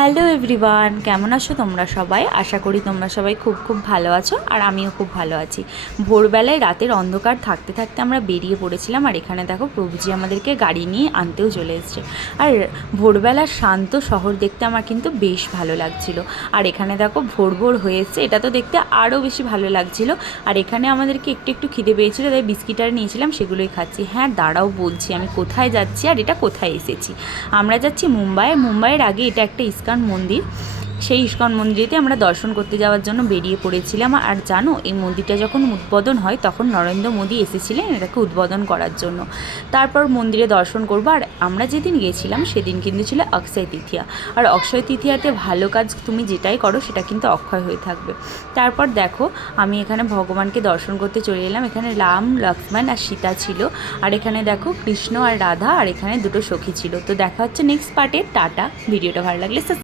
Hello everyone, কেমন আছো তোমরা সবাই? আশা করি তোমরা সবাই খুব খুব ভালো আছো, আর আমিও খুব ভালো আছি। ভোরবেলায় রাতের অন্ধকার থাকতে থাকতে আমরা বেরিয়ে পড়েছিলাম, আর এখানে দেখো প্রভুজি আমাদেরকে গাড়ি নিয়ে আনতেও চলে এসছে। আর ভোরবেলার শান্ত শহর দেখতে আমার কিন্তু বেশ ভালো লাগছিল। আর এখানে দেখো ভোর ভোর হয়ে এসছে, এটা তো দেখতে আরও বেশি ভালো লাগছিল। আর এখানে আমাদেরকে একটু একটু খিদে পেয়েছিলো, তাই বিস্কিট আর নিয়েছিলাম, সেগুলোই খাচ্ছি। হ্যাঁ দাঁড়াও, বলছি আমি কোথায় যাচ্ছি আর এটা কোথায় এসেছি। আমরা যাচ্ছি মুম্বাইয়ের আগে এটা একটা ইস্কন মন্দির। সেই ইস্কন মন্দিরেতে আমরা দর্শন করতে যাওয়ার জন্য বেরিয়ে পড়েছিলাম। আর জানো, এই মন্দিরটা যখন উদ্বোধন হয় তখন নরেন্দ্র মোদী এসেছিলেন এটাকে উদ্বোধন করার জন্য। তারপর মন্দিরে দর্শন করবো। আর আমরা যেদিন গিয়েছিলাম সেদিন কিন্তু ছিল অক্ষয় তৃতীয়া। আর অক্ষয় তৃতীয়াতে ভালো কাজ তুমি যেটাই করো সেটা কিন্তু অক্ষয় হয়ে থাকবে। তারপর দেখো, আমি এখানে ভগবানকে দর্শন করতে চলে এলাম। এখানে রাম, লক্ষ্মণ আর সীতা ছিল। আর এখানে দেখো কৃষ্ণ আর রাধা, আর এখানে দুটো সখী ছিল। তো দেখা হচ্ছে নেক্সট পার্টে। টাটা। ভিডিওটা ভালো লাগলে